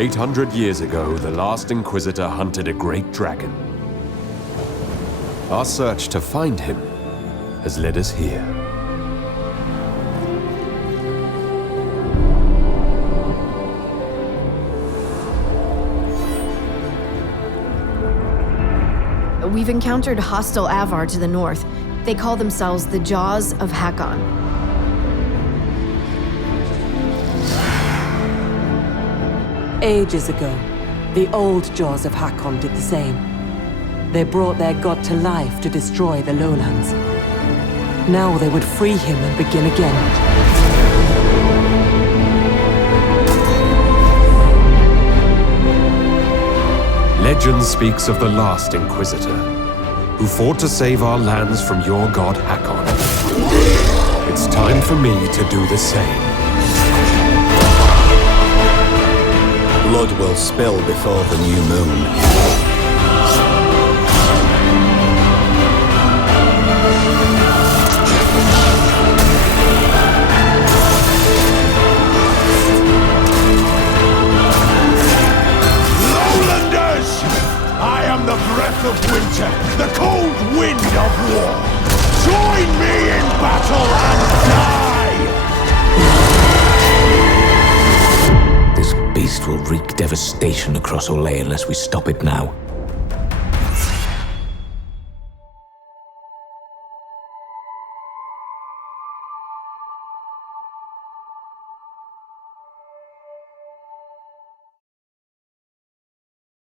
800 years ago, the last Inquisitor hunted a great dragon. Our search to find him has led us here. We've encountered hostile Avar to the north. They call themselves the Jaws of Hakon. Ages ago, the old Jaws of Hakon did the same. They brought their god to life to destroy the lowlands. Now they would free him and begin again. Legend speaks of the last Inquisitor, who fought to save our lands from your god Hakon. It's time for me to do the same. Blood will spill before the new moon. Lowlanders! I am the breath of winter, the cold wind of war. Beast will wreak devastation across Olay unless we stop it now.